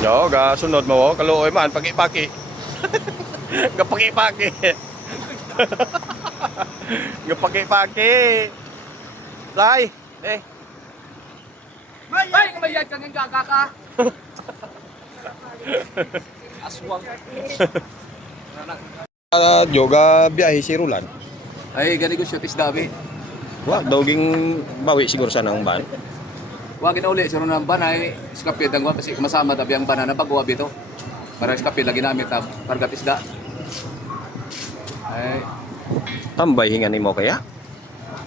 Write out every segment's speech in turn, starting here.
Yo, ga sunod mo kaluoy man paki-paki. Gapaki-paki. Gapaki-paki. Lai, eh. Ay, kamayad kang gaga ka. Aswang. Yoga biyahe si Rulan. Ay, gani ko siya tisdabi. Wa doging bawi siguro sa nang ban. Wa gina uli siro nang banay, skapid ang wa kasi kumasama tabi ang banana pagwa bito. Para skapid lagi namin tab karga tisda. Ay, Tambay hingan nimo kaya?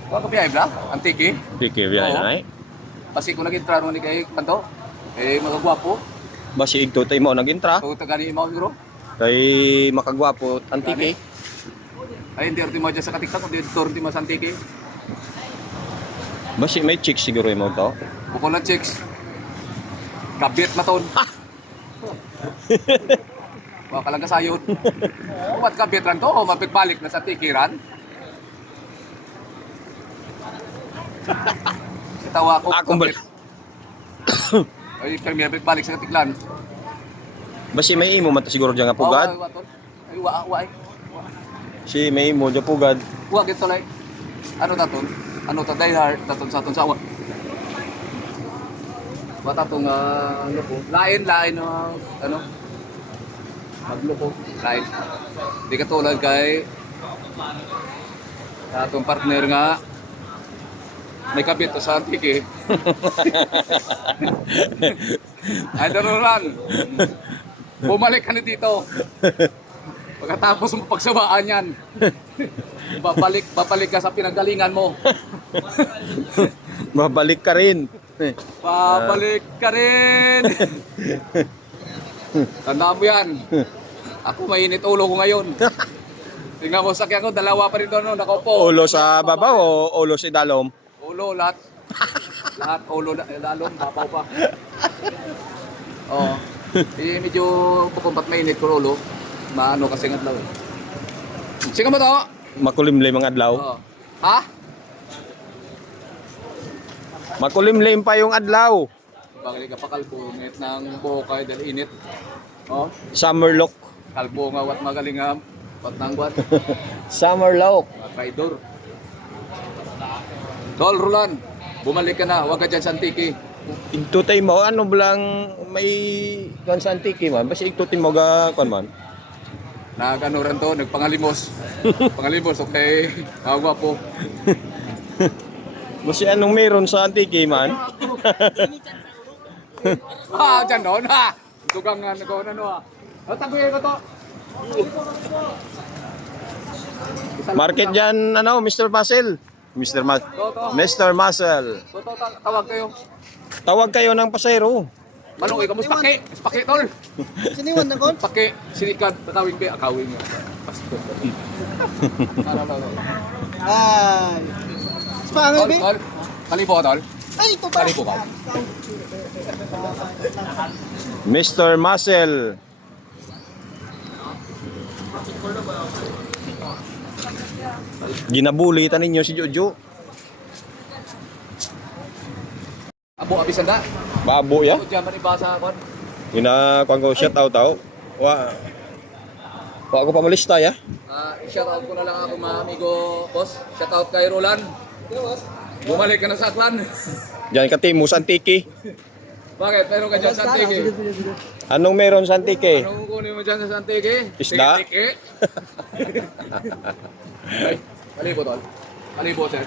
wa ko biyahe bla, antiki. Diki biyahe Oo. na Kasi kung nag-intra ni kay kanto, magagwapo. Basi igto tay mo nag-intra So tagani mo siguro. kay makagwapo antike. Ay, hindi orti mo dyan sa katiktak, hindi orti mo sa antiki. Basi may chick siguro mo to. Bukol na chicks. Kabit maton. Wa ka lang kasayod. Umat kabit ran to o mapigbalik na sa tikiran. Tawa ko. Akong balik. Ay, premier balik sa tiklan. Basi may imo man to siguro diyan nga pugad. Ay, wa. Si may imo diyan pugad. Wa gito lay. Ano taton? Ano ta die hard taton sa aton sawa. Wa tatong ano po. Lain ano. Magloko. Lain. Di katulad kay atong partner nga may kabit to sa antike. Ay, darulan. Bumalik ka na dito. Pagkatapos mo pagsawaan yan, babalik ka sa pinanggalingan mo. Mabalik ka rin. Babalik ka rin. Tandaan mo yan. Ako mainit ulo ko ngayon. Tingnan mo, sakyan ko, dalawa pa rin doon, nakaupo. Ulo sa baba o ulo sa dalom? Ulo, lahat. Lahat, ulo, lalong, babaw pa. Oo. Medyo pukumpat mainit ko ulo. Maano kasi ng adlaw. Sige mo to. Makulimlim ang adlaw. Oo. Ha? Makulimlim pa yung adlaw. Bangli ka pa kalbungit ng bukay dahil init. Oh, Summer look. kalbo nga wat magaling nga wat nang wat. Summer look. Traidor. Tol Roland, bumalik ka na, huwag ka dyan sa antiki. Igtutay mo, ano blang may kan sa antike man? Basi igtutay mo ga kan man? Nagano rin to, nagpangalimos. Pangalimos, okay. Hawa po. Basi anong meron sa antike man? Dyan doon ha. Dugang nga nagawa na no ha. Taguyin ko to. Market dyan, ano, Mr. Muscle. Mr. Muscle. Tawag kayo. Tawag kayo ng pasero. Manong, ikaw mo spaki. Spaki tol. Siniwan na kon? Spaki, sinikad, tatawin kayo, akawin nga. Pasto. Ay. Spangal Tol, be? tol. Kalibo ka tol. Ay, ito ba? Kalibo ka. Mr. Muscle. Ginabulitan ninyo si Jojo. Abo, abisan na. Babo ya. Ito dyan, manibasa ako. Gina ko shout out tao. Wa ko pa malista ya. Shout out ko na lang ako mga amigo, boss. Shout out kay Roland. Bumalik ka na sa Aklan. Diyan ka Timo sa antike. Bakit? Meron ka dyan sa Antique? Anong meron sa antike? Anong kunin mo dyan sa Antique? Isda? Tiki-tiki. Ay, kalibo tol. Kalibo sir.